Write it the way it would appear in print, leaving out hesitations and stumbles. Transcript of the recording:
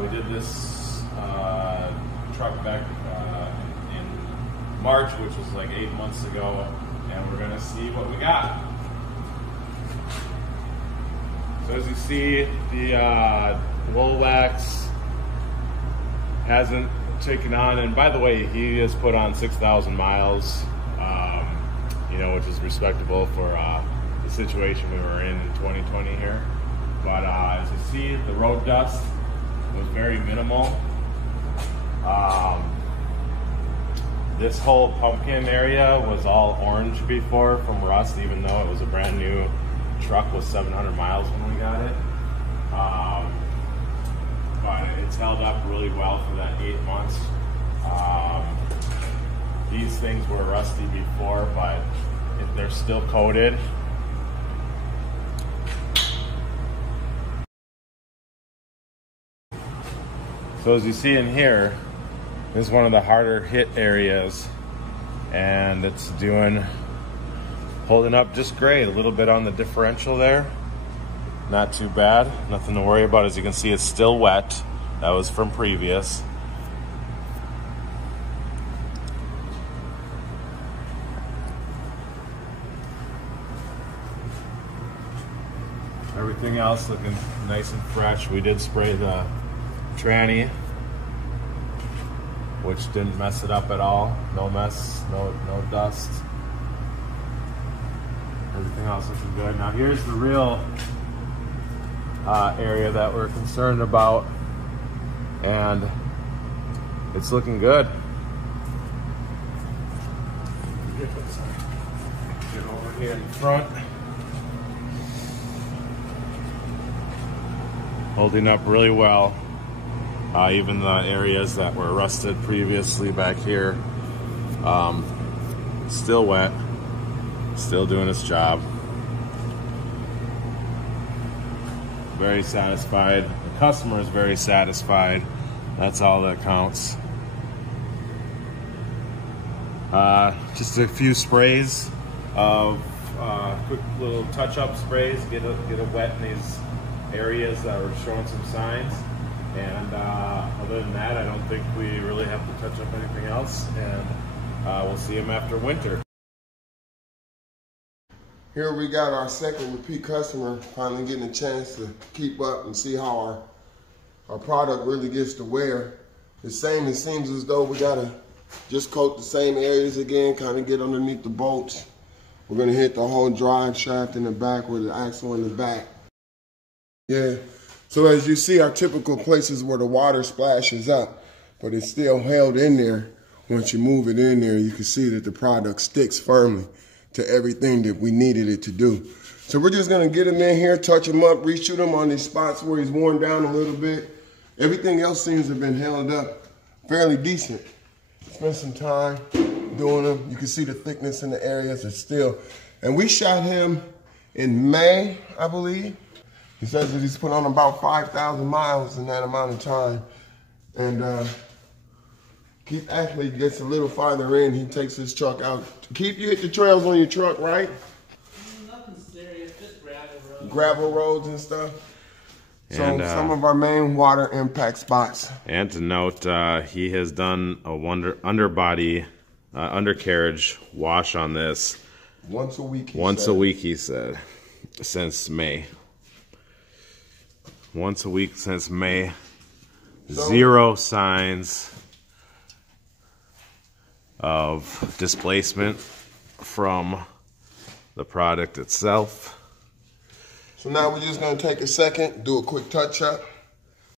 We did this truck back in March, which was like 8 months ago, and we're gonna see what we got. So as you see, the WoolWax hasn't taken on, and by the way, he has put on 6,000 miles, you know, which is respectable for the situation we were in 2020 here. But as you see, the road dust was very minimal. This whole pumpkin area was all orange before from rust, even though it was a brand new truck with 700 miles when we got it. But it's held up really well for that 8 months. These things were rusty before, but if they're still coated. So as you see in here, this is one of the harder hit areas, and it's holding up just great. A little bit on the differential there. Not too bad, nothing to worry about. As you can see, it's still wet. That was from previous. Everything else looking nice and fresh. We did spray the tranny, which didn't mess it up at all. No mess, no dust. Everything else looking good. Now here's the real area that we're concerned about, and it's looking good. Get over here in front. Holding up really well. Even the areas that were rusted previously back here, still wet, still doing its job. Very satisfied. The customer is very satisfied. That's all that counts. Just a few sprays of quick little touch-up sprays. Get it wet in these areas that were showing some signs. And other than that, I don't think we really have to touch up anything else. And we'll see them after winter. Here we got our second repeat customer finally getting a chance to keep up and see how our product really gets to wear. It seems as though we gotta just coat the same areas again, kind of get underneath the bolts. We're gonna hit the whole drive shaft in the back with the axle in the back. Yeah, so as you see, our typical places where the water splashes up, but it's still held in there. Once you move it in there, you can see that the product sticks firmly to everything that we needed it to do. So we're just gonna get him in here, touch him up, reshoot him on these spots where he's worn down a little bit. Everything else seems to have been held up fairly decent. Spent some time doing them. You can see the thickness in the areas are still. And we shot him in May, I believe. He says that he's put on about 5,000 miles in that amount of time. And Keith actually gets a little farther in. He takes his truck out. Keith, you hit the trails on your truck, right? Nothing serious, just gravel roads. Gravel roads and stuff. So And, some of our main water impact spots. And to note, he has done a underbody, undercarriage wash on this. Once a week, Once a week, he said, since May. Once a week since May. So, 0 signs of displacement from the product itself. So now we're just gonna take a second, do a quick touch up.